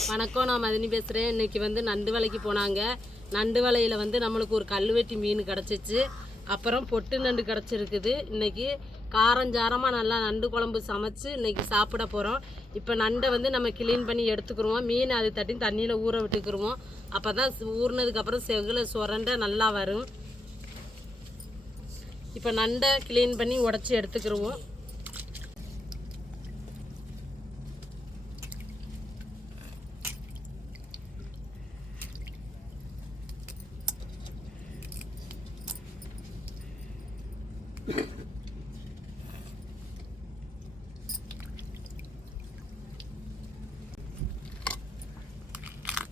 வணக்கம், நான் மதினி பேசுகிறேன். இன்றைக்கி வந்து நண்டு வலைக்கு போனாங்க. நண்டு வலையில் வந்து நம்மளுக்கு ஒரு கல்வெட்டி மீன் கிடச்சிச்சு. அப்புறம் பொட்டு நண்டு கிடச்சிருக்குது. இன்றைக்கி காரஞ்சாரமாக நல்லா நண்டு குழம்பு சமைச்சு இன்றைக்கி சாப்பிட போகிறோம். இப்போ நண்டை வந்து நம்ம க்ளீன் பண்ணி எடுத்துக்கிடுவோம். மீன் அது தட்டி தண்ணியில் ஊற விட்டுக்கிடுவோம். அப்போ தான் ஊறினதுக்கப்புறம் செகுல சுரண்ட நல்லா வரும். இப்போ நண்டை க்ளீன் பண்ணி உடச்சி எடுத்துக்கிடுவோம்.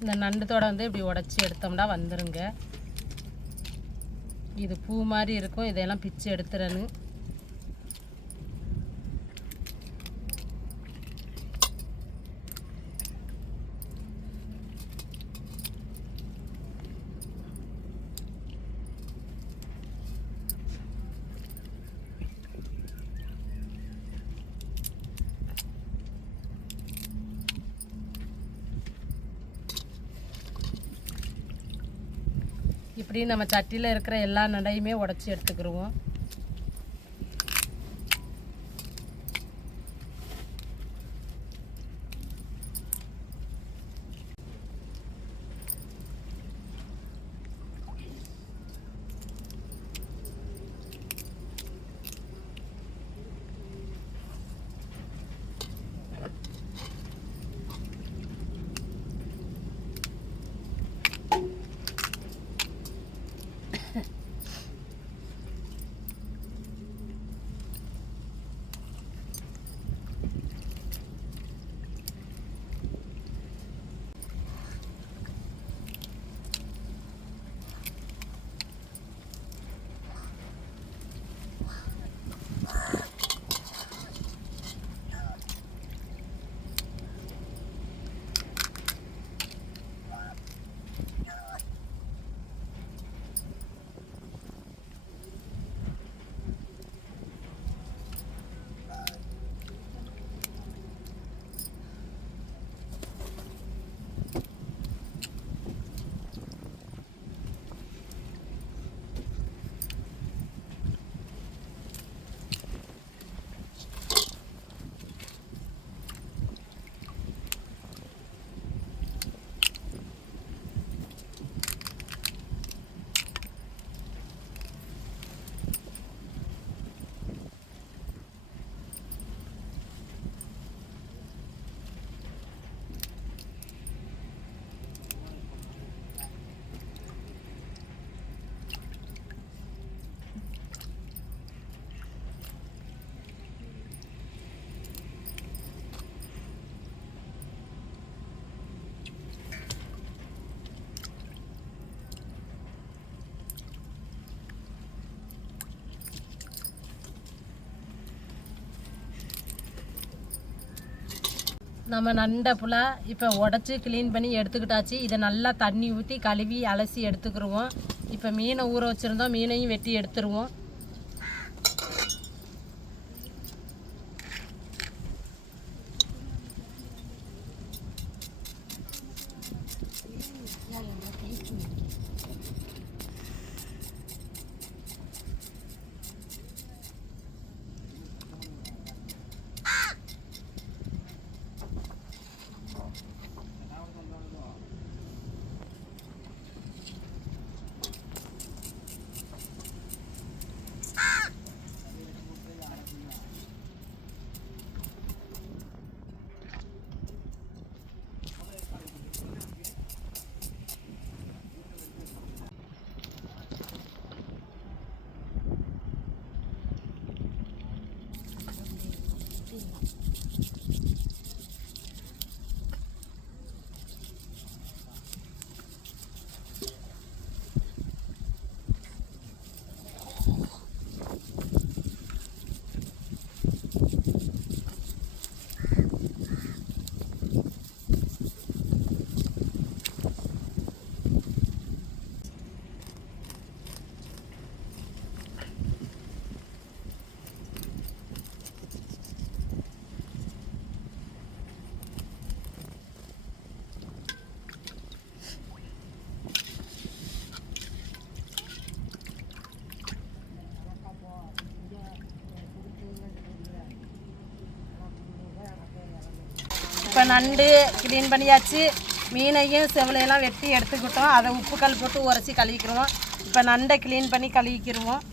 இந்த நண்டுத்தோட வந்து இப்படி உடச்சி எடுத்தோம்னா வந்துருங்க. இது பூ மாதிரி இருக்கும். இதையெல்லாம் பிச்சு எடுத்துறணும். இப்படி நம்ம சட்டியில் இருக்கிற எல்லா நண்டையுமே உடச்சி எடுத்துக்கிடுவோம். நம்ம நண்டை ஃபுல்லாக இப்போ உடச்சி க்ளீன் பண்ணி எடுத்துக்கிட்டாச்சு. இதை நல்லா தண்ணி ஊற்றி கழுவி அலசி எடுத்துக்கிடுவோம். இப்போ மீனை ஊற வச்சுருந்தோம். மீனையும் வெட்டி எடுத்துருவோம். நண்டு க்ளீன் பண்ணியாச்சு. மீனையும் செவலையெல்லாம் வெட்டி எடுத்துக்கிட்டோம். அதை உப்புக்கல் போட்டு உரைச்சி கழுவிக்கிடுவோம். இப்போ நண்டை க்ளீன் பண்ணி கழுவிக்கிடுவோம்.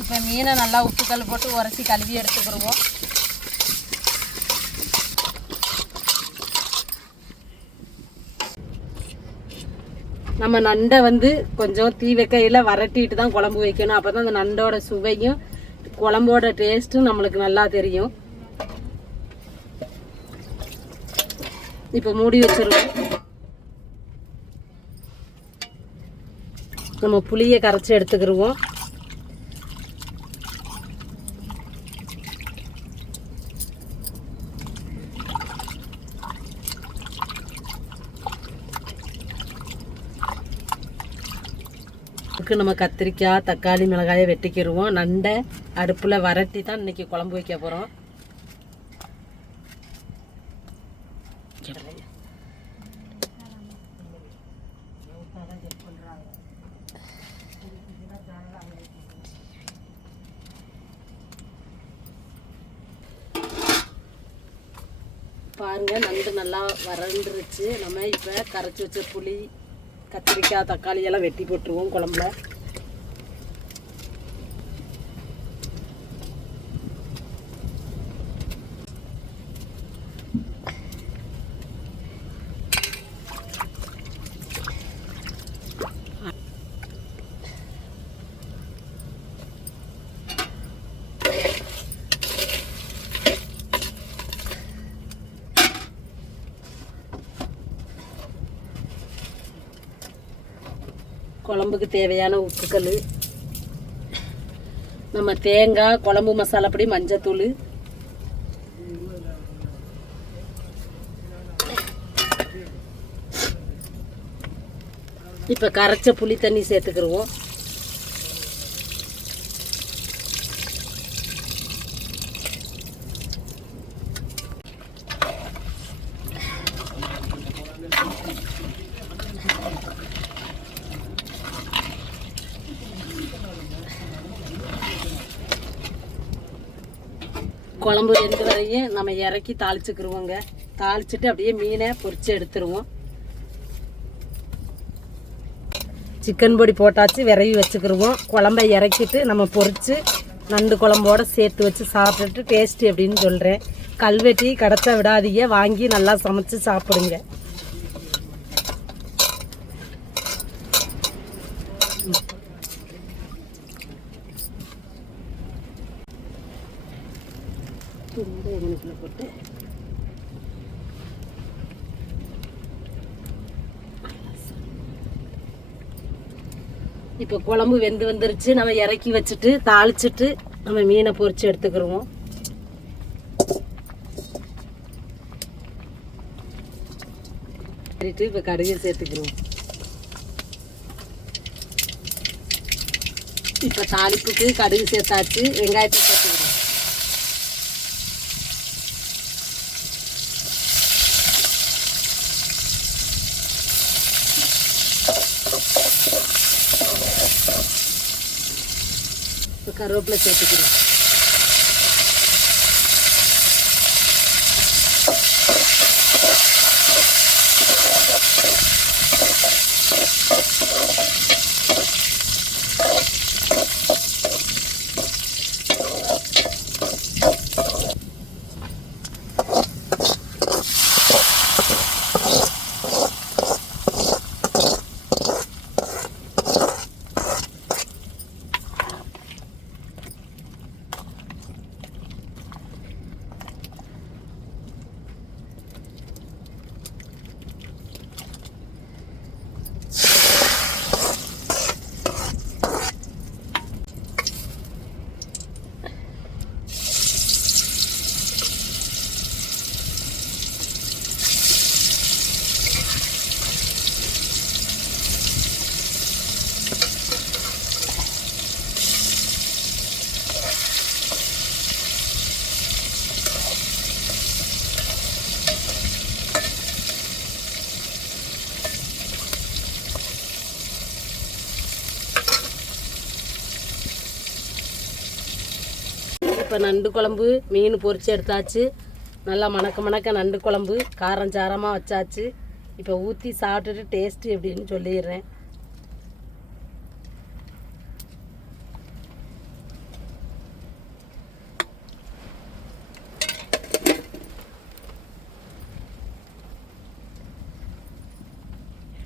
இப்போ மீனை நல்லா உப்புக்கல் போட்டு உரைச்சி கழுவி எடுத்துக்கிடுவோம். நம்ம நண்டை வந்து கொஞ்சம் தீ வைக்கையில் வரட்டிட்டு தான் குழம்பு வைக்கணும். அப்போ தான் அந்த நண்டோட சுவையும் குழம்போட டேஸ்ட்டும் நம்மளுக்கு நல்லா தெரியும். இப்போ மூடி வச்சிருவோம். நம்ம புளியை கரைச்சி எடுத்துக்கிடுவோம். நம்ம கத்திரிக்காய் தக்காளி மிளகாயை வெட்டிக்கிடுவோம். நண்டை அடுப்பில் வரட்டி தான் இன்றைக்கி குழம்பு வைக்க போகிறோம். பாருங்கள், நண்டு நல்லா வறண்டுருச்சு. நம்ம இப்போ கரைச்சி வச்ச புளி கத்திரிக்காய் தக்காளி எல்லாம் வெட்டி போட்டுருவோம் குழம்புல. குழம்புக்கு தேவையான உப்புக்கல், நம்ம தேங்காய், குழம்பு மசாலா பொடி, மஞ்சத்தூள், இப்போ கரைச்ச புளி தண்ணி சேர்த்துக்கிடுவோம். குழம்பு வெந்து வரையும் நம்ம இறக்கி தாளிச்சுக்கிடுவோங்க. தாளிச்சுட்டு அப்படியே மீனை பொரிச்சு எடுத்துருவோம். சிக்கன் பொடி போட்டாச்சு, விரவி வச்சுக்கிடுவோம். குழம்பை இறக்கிட்டு நம்ம பொரித்து நண்டு குழம்போட சேர்த்து வச்சு சாப்பிட்டுட்டு டேஸ்ட்டு எப்படின்னு சொல்கிறேன். கல்வெட்டி கிடச்சா விடாதீங்க, வாங்கி நல்லா சமைச்சு சாப்பிடுங்க. போட்டு இப்போ குழம்பு வெந்து வந்துருச்சு. நம்ம இறக்கி வச்சுட்டு தாளிச்சிட்டு நம்ம மீனை பொரிச்சு எடுத்துக்கிடுவோம். இப்போ கடுகு சேர்த்துக்கிடுவோம். இப்போ தாளிப்புக்கு கடுகு சேர்த்தாச்சு, வெங்காயத்தை சேர்த்துக்கிடுவோம். கருவேப்பிலை சேர்த்துக்கிறோம். இப்போ நண்டு குழம்பு மீன் பொரிச்சு எடுத்தாச்சு. நல்லா மணக்க நண்டு குழம்பு காரம் சாரமாக வச்சாச்சு. இப்போ ஊற்றி சாப்பிட்டுட்டு டேஸ்ட்டு எப்படின்னு சொல்லிடுறேன்.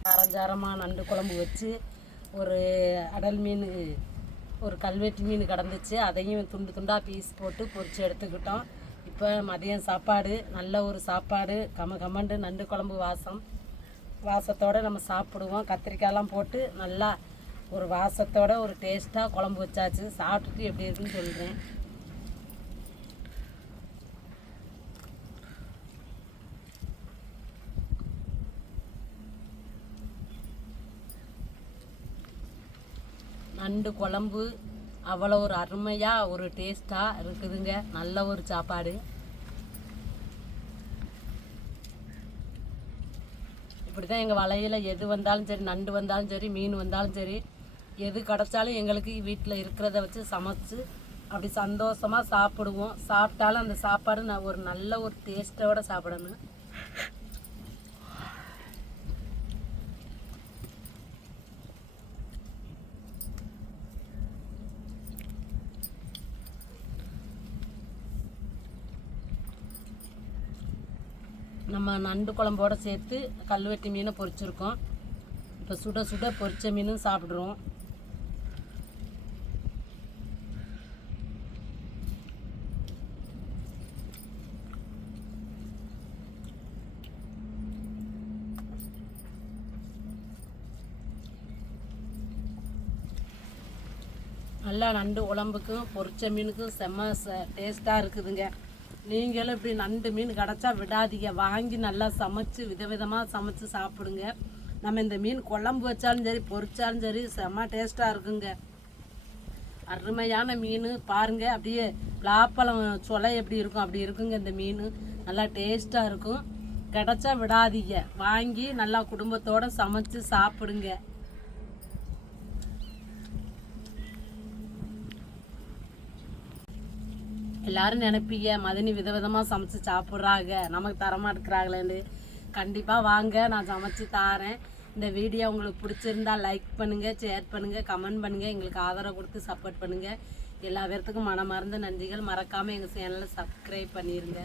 காரஞ்சாரமாக நண்டு குழம்பு வச்சு ஒரு அடல் மீன் ஒரு கல்வெட்டி மீன் கிடந்துச்சு, அதையும் துண்டு துண்டாக பீஸ் போட்டு பொரித்து எடுத்துக்கிட்டோம். இப்போ மதியம் சாப்பாடு நல்ல ஒரு சாப்பாடு கமண்டு நண்டு குழம்பு வாசத்தோடு நம்ம சாப்பிடுவோம். கத்திரிக்காயெல்லாம் போட்டு நல்லா ஒரு வாசத்தோட ஒரு டேஸ்ட்டாக குழம்பு வச்சாச்சு. சாப்பிட்டுட்டு எப்படி இருக்குன்னு சொல்கிறேன். நண்டு குழம்பு அவ்வளோ ஒரு அருமையாக ஒரு டேஸ்ட்டாக இருக்குதுங்க. நல்ல ஒரு சாப்பாடு. இப்படி தான் எங்கள் வலையில் எது வந்தாலும் சரி, நண்டு வந்தாலும் சரி, மீன் வந்தாலும் சரி, எது கிடச்சாலும் எங்களுக்கு வீட்டில் இருக்கிறத வச்சு சமைச்சு அப்படி சந்தோஷமாக சாப்பிடுவோம். சாப்பிட்டாலும் அந்த சாப்பாடு நான் ஒரு நல்ல ஒரு டேஸ்ட்டோடு சாப்பிடணும். நம்ம நண்டு குழம்போடு சேர்த்து கல்வெட்டி மீனை பொரிச்சிருக்கோம். இப்போ சுட சுட பொரிச்ச மீனும் சாப்பிட்ருவோம். நல்லா நண்டு குழம்புக்கும் பொரிச்ச மீனுக்கும் செம்ம டேஸ்ட்டாக இருக்குதுங்க. நீங்களும் இப்படி நண்டு மீன் கிடச்சா விடாதீங்க, வாங்கி நல்லா சமைச்சு விதவிதமாக சமைச்சு சாப்பிடுங்க. நம்ம இந்த மீன் குழம்பு வச்சாலும் சரி, பொரிச்சாலும் சரி, செம்ம டேஸ்ட்டாக இருக்குங்க. அருமையான மீன் பாருங்கள். அப்படியே பலாப்பழம் சொலை எப்படி இருக்கும் அப்படி இருக்குங்க. இந்த மீன் நல்லா டேஸ்ட்டாக இருக்கும். கிடச்சா விடாதீங்க, வாங்கி நல்லா குடும்பத்தோடு சமைச்சு சாப்பிடுங்க. எல்லோரும் நினைப்பீங்க மதனி விதவிதமாக சமைச்சு சாப்பிட்றாங்க, நமக்கு தரமாட்டுக்கிறாங்களேன்னு. கண்டிப்பாக வாங்க, நான் சமைச்சு தாரேன். இந்த வீடியோ உங்களுக்கு பிடிச்சிருந்தா லைக் பண்ணுங்கள், ஷேர் பண்ணுங்கள், கமெண்ட் பண்ணுங்கள், எங்களுக்கு ஆதரவு கொடுத்து சப்போர்ட் பண்ணுங்கள். எல்லா பேர்த்துக்கும் மனமார்ந்த நன்றிகள். மறக்காமல் எங்கள் சேனலை சப்ஸ்கிரைப் பண்ணிடுங்க.